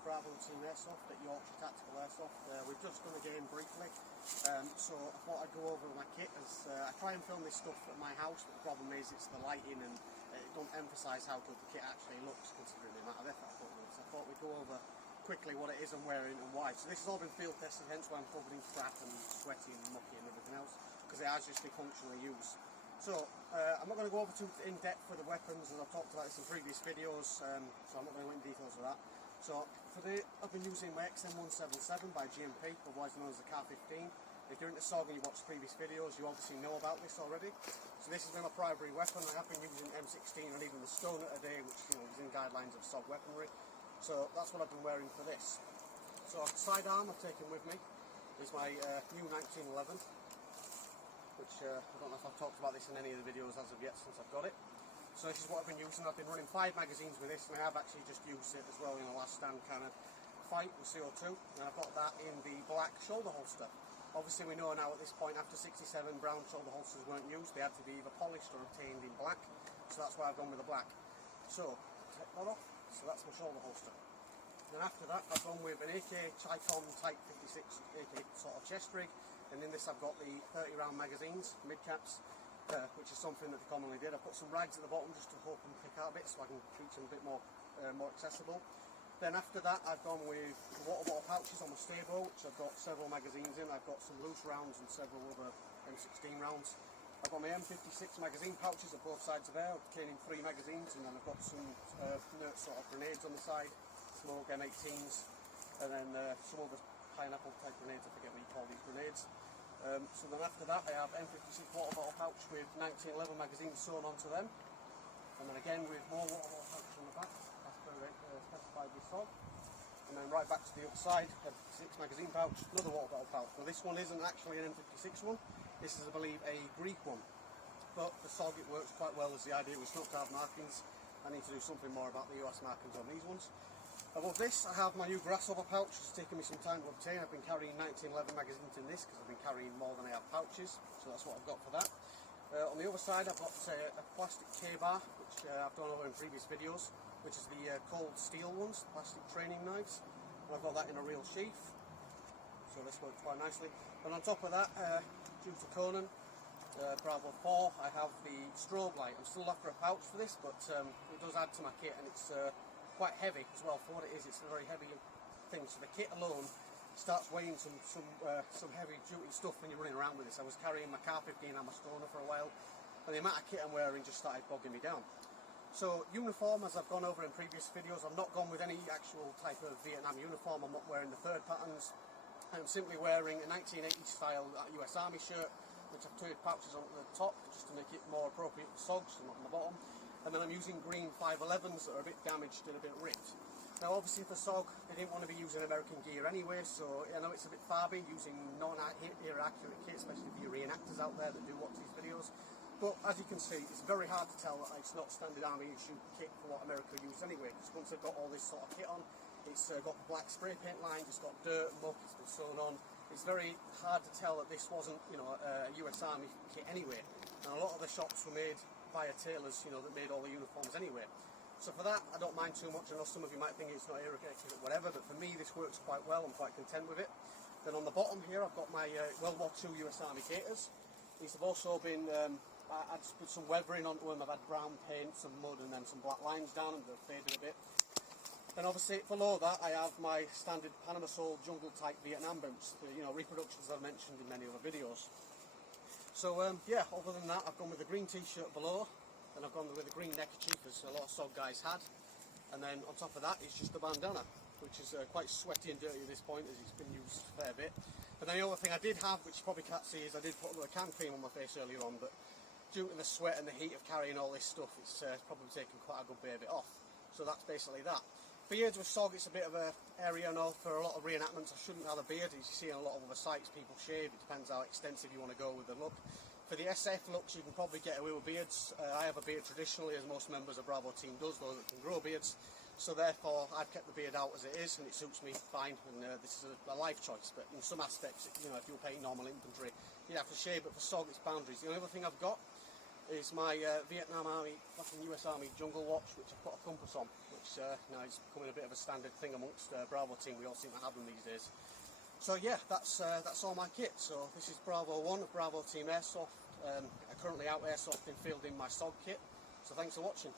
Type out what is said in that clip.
the Bravo Team Airsoft at Yorkshire Tactical Airsoft. We've just done a game briefly, so I thought I'd go over my kit as I try and film this stuff at my house, but the problem is it's the lighting and it don't emphasise how good the kit actually looks considering the amount of effort I put in it. So I thought we'd go over quickly what it is I'm wearing and why. So this has all been field tested, hence why I'm covered in crap and sweaty and mucky and everything else, because it has just been functionally used. So, I'm not going to go over too in depth for the weapons, as I've talked about this in previous videos, so I'm not going to go into details of that. So, for the, I've been using my XM177 by GMP, otherwise known as the Car-15. If you're into SOG and you watch previous videos, you obviously know about this already. So this has been my primary weapon. I have been using M16 and even the Stone at a day, which is in guidelines of SOG weaponry. So that's what I've been wearing for this. So sidearm I've taken with me is my new 1911. Which I don't know if I've talked about this in any of the videos as of yet since I've got it. So this is what I've been using. I've been running 5 magazines with this, and I have actually just used it as well in a last stand kind of fight with CO2. And I've got that in the black shoulder holster. Obviously we know now at this point, after 67, brown shoulder holsters weren't used. They had to be either polished or obtained in black. So that's why I've gone with the black. So, take that off. So that's my shoulder holster. Then after that I've gone with an AK Tycon Type 56 AK sort of chest rig. And in this I've got the 30 round magazines, mid-caps, which is something that they commonly did. I've put some rags at the bottom just to hope and pick out a bit so I can keep them a bit more accessible. Then after that I've gone with Waterfall Pouches on my stable, which I've got several magazines in. I've got some loose rounds and several other M16 rounds. I've got my M56 magazine pouches at both sides of there, containing 3 magazines, and then I've got some inert sort of grenades on the side, smoke M18s, and then some other pineapple type grenades, I forget what you call these grenades. So then after that I have M56 water bottle pouch with 1911 magazines sewn onto them, and then again with more water bottle pouch on the back as per specified with SOG, and then right back to the other side, M56 magazine pouch, another water bottle pouch. Now this one isn't actually an M56 one, this is I believe a Greek one, but for SOG it works quite well as the idea was not to have markings. I need to do something more about the US markings on these ones. Above this I have my new Grasshopper Pouch, which has taken me some time to obtain. I've been carrying 1911 magazines in this because I've been carrying more than I have pouches, so that's what I've got for that. On the other side I've got a plastic K-bar, which I've done over in previous videos, which is the cold steel ones, plastic training knives, and I've got that in a real sheath, so this works quite nicely. And on top of that, due to Conan, Bravo 4, I have the Strobe Light. I'm still after a pouch for this, but it does add to my kit, and it's quite heavy as well. For what it is, it's a very heavy thing. So the kit alone starts weighing some heavy duty stuff when you're running around with this. I was carrying my Car-15 and my Stoner for a while, and the amount of kit I'm wearing just started bogging me down. So uniform, as I've gone over in previous videos, I've not gone with any actual type of Vietnam uniform. I'm not wearing the third patterns. I'm simply wearing a 1980s style US Army shirt, which I've turned pouches on the top just to make it more appropriate for SOGs, not on the bottom. And then I'm using green 511s that are a bit damaged and a bit ripped. Now obviously for SOG, they didn't want to be using American gear anyway, so I know it's a bit far-be using non-era accurate kit, especially for your reenactors out there that do watch these videos. But as you can see, it's very hard to tell that it's not standard army issue kit for what America used anyway, because once they've got all this sort of kit on, it's got black spray paint lines, it's got dirt, muck, it's been sewn on. It's very hard to tell that this wasn't, you know, a US Army kit anyway. And a lot of the shops were made via tailors, you know, that made all the uniforms anyway. So for that, I don't mind too much. I know some of you might think it's not accurate, whatever, but for me this works quite well. I'm quite content with it. Then on the bottom here, I've got my World War II US Army gaiters. These have also been, I just put some weathering onto them. I've had brown paint, some mud, and then some black lines down them. They've faded a bit. Then obviously below that, I have my standard Panama Soul jungle type Vietnam boots. You know, reproductions I've mentioned in many other videos. So yeah, other than that, I've gone with the green t-shirt below, and I've gone with the green neckerchief, as a lot of SOG guys had. And then on top of that, it's just a bandana, which is quite sweaty and dirty at this point, as it's been used a fair bit. And then the other thing I did have, which you probably can't see, is I did put a little can cream on my face earlier on, but due to the sweat and the heat of carrying all this stuff, it's probably taken quite a good bit of it off. So that's basically that. Beards with SOG, it's a bit of an area, I know, for a lot of reenactments I shouldn't have a beard. As you see on a lot of other sites, people shave. It depends how extensive you want to go with the look. For the SF looks, you can probably get away with beards. I have a beard traditionally, as most members of Bravo team does, those that can grow beards. So therefore, I've kept the beard out as it is, and it suits me fine. And this is a life choice. But in some aspects, you know, if you're paying normal infantry, you'd have to shave. But for SOG, it's boundaries. The only other thing I've got is my Vietnam Army, fucking US Army jungle watch, which I've put a compass on, which now is becoming a bit of a standard thing amongst Bravo team. We all seem to have them these days. So yeah, that's all my kit. So this is Bravo 1 of Bravo Team Airsoft. I'm currently out airsofting, fielding my SOG kit. So thanks for watching.